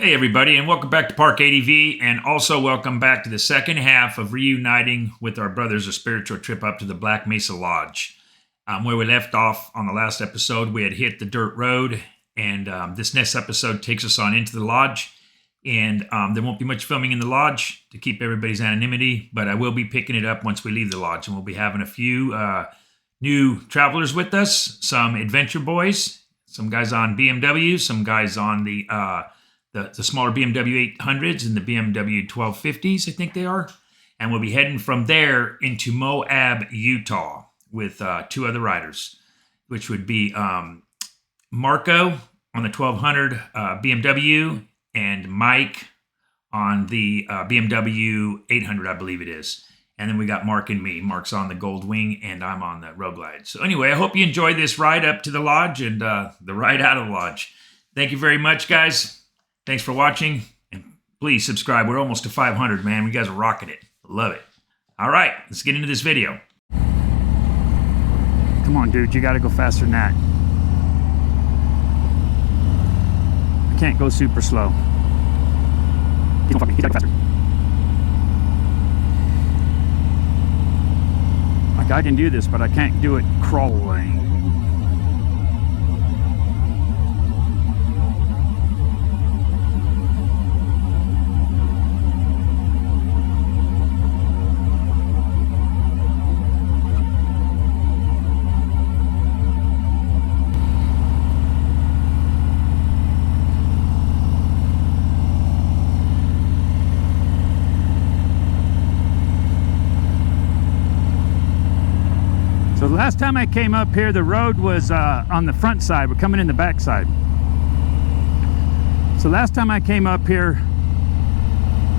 Hey everybody, and welcome back to Park ADV, and also welcome back to the second half of Reuniting with our brothers, a spiritual trip up to the Black Mesa Lodge. Where we left off on the last episode, we had hit the dirt road, and this next episode takes us on into the lodge. And there won't be much filming in the lodge to keep everybody's anonymity, but I will be picking it up once we leave the lodge, and we'll be having a few new travelers with us, some adventure boys, some guys on BMWs, some guys on the smaller BMW 800s and the BMW 1250s, I think they are. And we'll be heading from there into Moab, Utah with two other riders, which would be Marco on the 1200 BMW and Mike on the BMW 800, I believe it is. And then we got Mark and me. Mark's on the Gold Wing and I'm on the Road Glide. So anyway, I hope you enjoy this ride up to the lodge and the ride out of the lodge. Thank you very much, guys. Thanks for watching, and please subscribe. We're almost to 500, man. You guys are rocking it. Love it. All right, let's get into this video. Come on, dude. You got to go faster than that. I can't go super slow. He's gonna fuck me. He's got to go faster. Like, I can do this, but I can't do it crawling. So the last time I came up here, the road was on the front side. We're coming in the back side. So last time I came up here,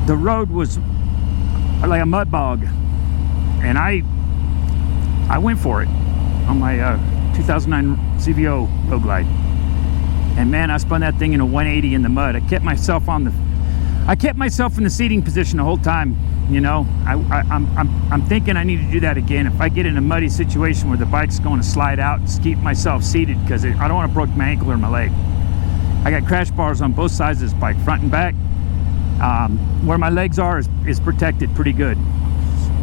the road was like a mud bog. And I went for it on my 2009 CVO Road Glide. And man, I spun that thing in a 180 in the mud. I kept myself in the seating position the whole time. You know, I'm thinking I need to do that again. If I get in a muddy situation where the bike's going to slide out, just keep myself seated, because I don't want to break my ankle or my leg. I got crash bars on both sides of this bike, front and back. Where my legs are is protected pretty good.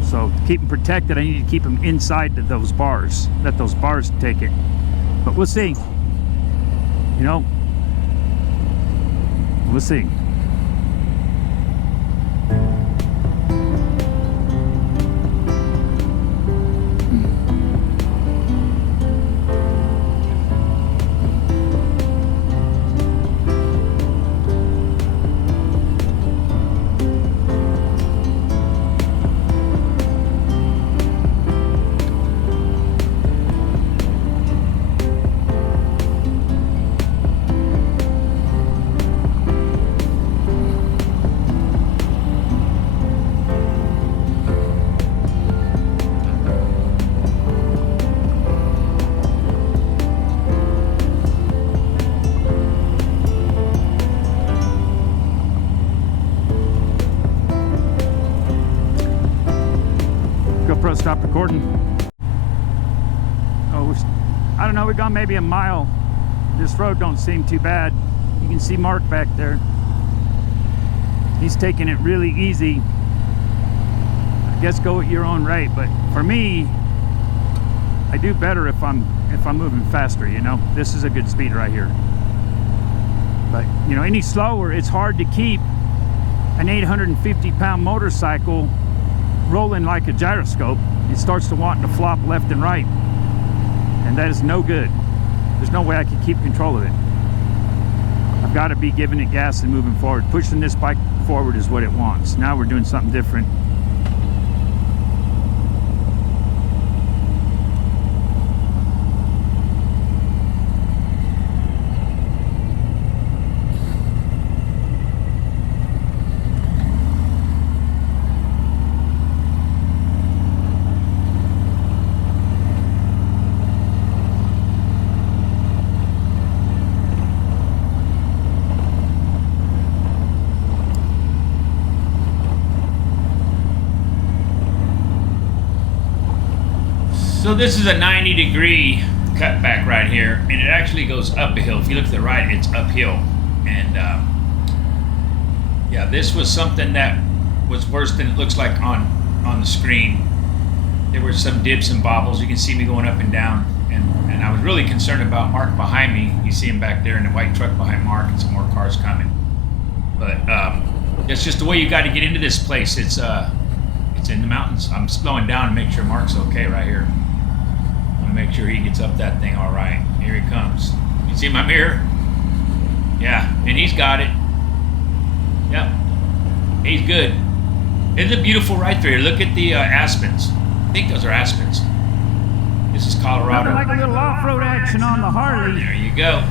So to keep them protected, I need to keep them inside those bars. Let those bars take it. But we'll see. You know, we'll see. GoPro stopped recording. Oh, I don't know, we've gone maybe a mile. This road don't seem too bad. You can see Mark back there. He's taking it really easy. I guess go at your own rate, but for me, I do better if I'm moving faster, you know. This is a good speed right here. But, you know, any slower, it's hard to keep an 850-pound motorcycle rolling like a gyroscope. It starts to want to flop left and right, and that is no good. There's no way I can keep control of it. I've got to be giving it gas and moving forward. Pushing this bike forward is what it wants. Now we're doing something different. So this is a 90-degree cutback right here, and it actually goes up a hill. If you look to the right, it's uphill. And Yeah, this was something that was worse than it looks like on the screen. There were some dips and bobbles. You can see me going up and down. And I was really concerned about Mark behind me. You see him back there in the white truck behind Mark, and some more cars coming. But it's just the way you got to get into this place. It's in the mountains. I'm slowing down to make sure Mark's okay right here. I'm gonna make sure he gets up that thing all right. Here he comes. You see my mirror? Yeah, and he's got it. Yep, he's good. Isn't it beautiful right there? Look at the aspens. I think those are aspens. This is Colorado. Like a little off-road action on the Harley. There you go.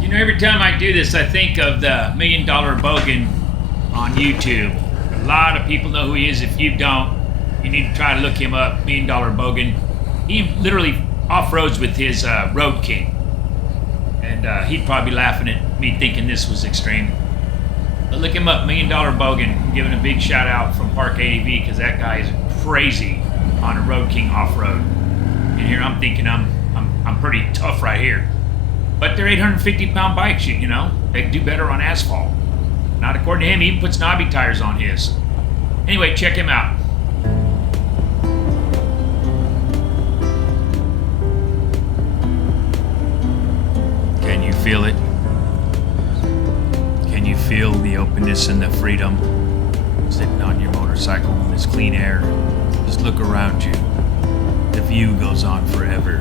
You know, every time I do this, I think of the $1 Million Bogan on YouTube. A lot of people know who he is. If you don't, you need to try to look him up, $1 Million Bogan. He literally off-roads with his Road King. And he'd probably be laughing at me thinking this was extreme. But look him up, $1 Million Bogan. I'm giving a big shout out from Park ADV because that guy is crazy on a Road King off-road. And here I'm thinking I'm pretty tough right here. But they're 850-pound bikes, you know. They do better on asphalt. Not according to him. He even puts knobby tires on his. Anyway, check him out. Can you feel it? Can you feel the openness and the freedom? Sitting on your motorcycle in this clean air. Just look around you. The view goes on forever.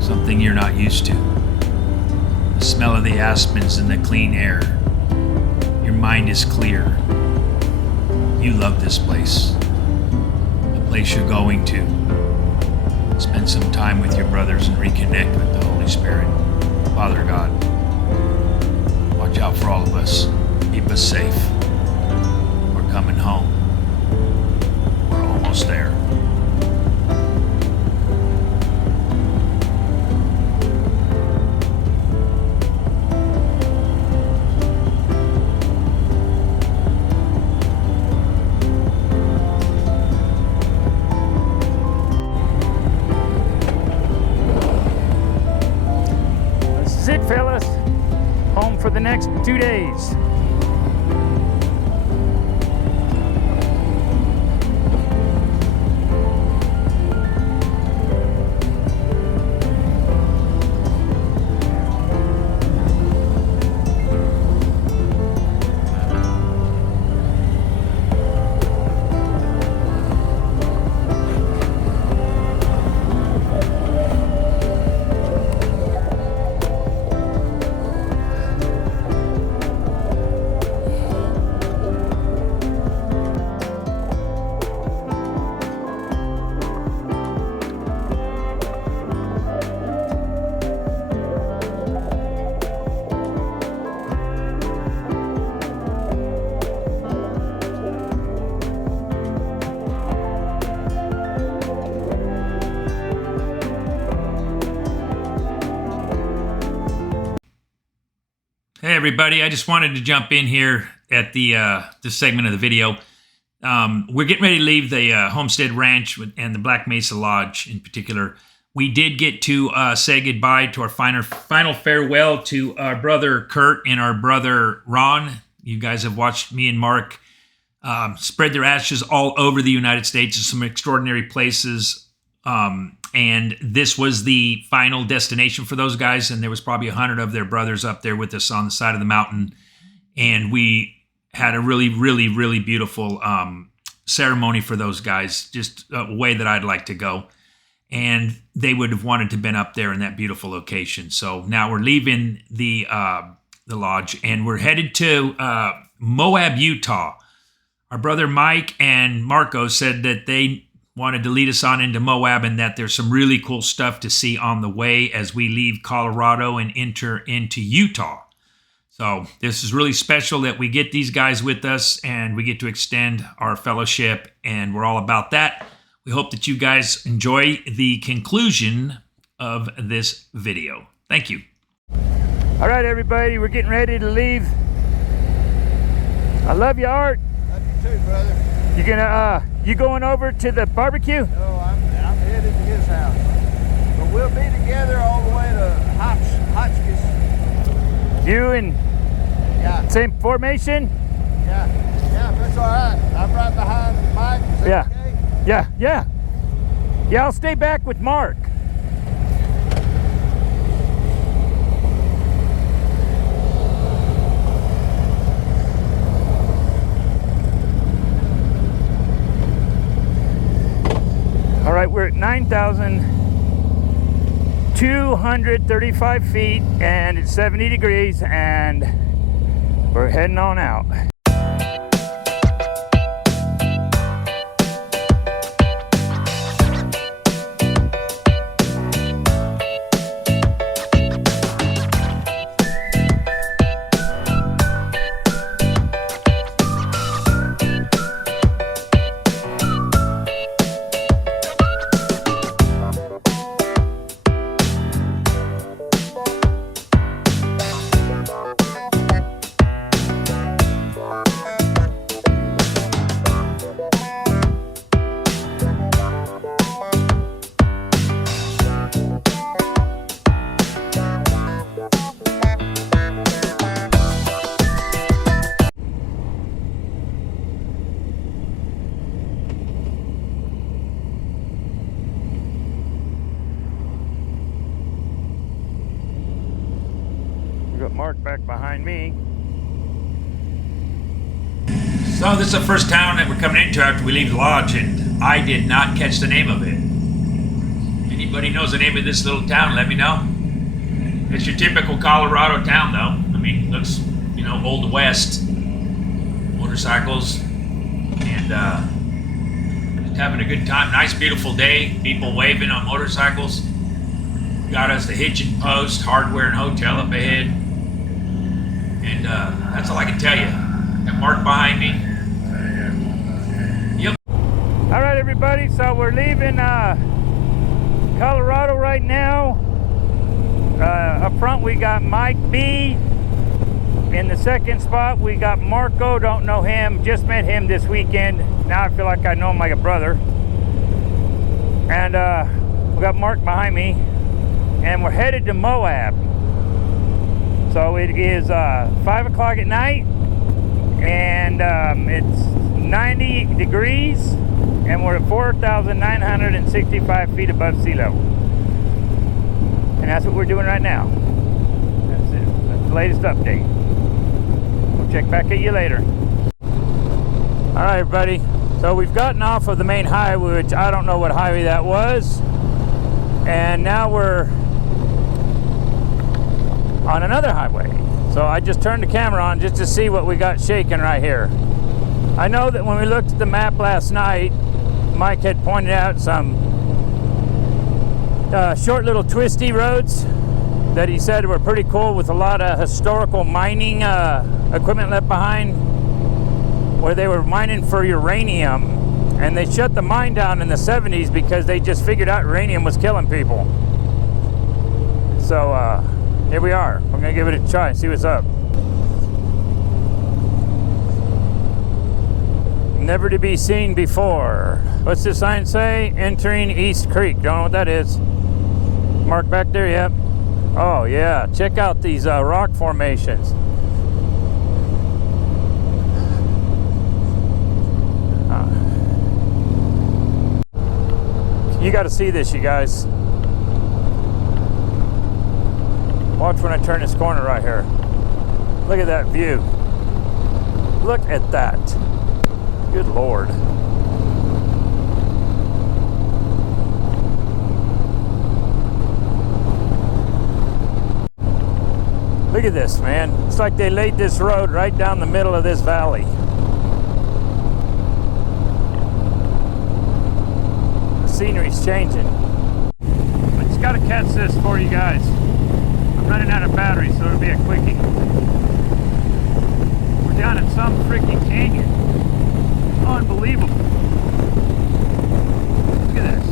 Something you're not used to. The smell of the aspens and the clean air. Your mind is clear. You love this place. The place you're going to. Spend some time with your brothers and reconnect with the Holy Spirit. Father God, watch out for all of us. Keep us safe. We're coming home. We're almost there. This is it, fellas. Home for the next 2 days. Hey everybody, I just wanted to jump in here at the this segment of the video. We're getting ready to leave the Homestead Ranch and the Black Mesa Lodge in particular. We did get to say goodbye to our final farewell to our brother Kurt and our brother Ron. You guys have watched me and Mark spread their ashes all over the United States in some extraordinary places. And this was the final destination for those guys. And there was probably 100 of their brothers up there with us on the side of the mountain. And we had a really, really, really beautiful ceremony for those guys, just a way that I'd like to go. And they would have wanted to have been up there in that beautiful location. So now we're leaving the lodge and we're headed to Moab, Utah. Our brother Mike and Marco said that they wanted to lead us on into Moab and that there's some really cool stuff to see on the way as we leave Colorado and enter into Utah. So this is really special that we get these guys with us and we get to extend our fellowship, and we're all about that. We hope that you guys enjoy the conclusion of this video. Thank you. All right, everybody, we're getting ready to leave. I love you, Art. Love you too, brother. You going over to the barbecue? No, I'm headed to his house. But we'll be together all the way to Hotchkiss. You and Yeah, same formation? yeah, that's all right. I'm right behind Mike. Is that Yeah. okay? Yeah, I'll stay back with Mark. All right, we're at 9,235 feet and it's 70 degrees and we're heading on out. We got Mark back behind me. So this is the first town that we're coming into after we leave the lodge, and I did not catch the name of it. Anybody knows the name of this little town, let me know. It's your typical Colorado town, though. I mean, looks, Old West. Motorcycles. And just having a good time. Nice, beautiful day. People waving on motorcycles. Got us the hitching post, hardware and hotel up ahead. And that's all I can tell you. Got Mark behind me. Yep. All right, everybody, so we're leaving Colorado right now. Up front, we got Mike B. In the second spot, we got Marco. Don't know him, just met him this weekend. Now I feel like I know him like a brother. And we got Mark behind me. And we're headed to Moab. So it is 5 o'clock at night, and it's 90 degrees, and we're at 4,965 feet above sea level. And that's what we're doing right now. That's it. That's the latest update. We'll check back at you later. All right, everybody. So we've gotten off of the main highway, which I don't know what highway that was. And now we're on another highway. So I just turned the camera on just to see what we got shaking right here. I know that when we looked at the map last night, Mike had pointed out some short little twisty roads that he said were pretty cool, with a lot of historical mining equipment left behind, where they were mining for uranium. And they shut the mine down in the 70s because they just figured out uranium was killing people. So here we are. We're gonna give it a try and see what's up. Never to be seen before. What's the sign say? Entering East Creek. Don't know what that is. Mark back there, yep. Oh yeah, check out these rock formations. You got to see this, you guys. Watch when I turn this corner right here. Look at that view. Look at that. Good Lord. Look at this, man. It's like they laid this road right down the middle of this valley. The scenery's changing. I just got to catch this for you guys. I'm running out of battery, so it'll be a quickie. down in some freaking canyon. Unbelievable. Look at this.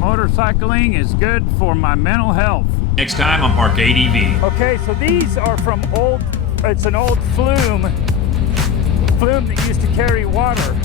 Motorcycling is good for my mental health. Next time on Park ADV. Okay, so these are from it's an old floom that used to carry water.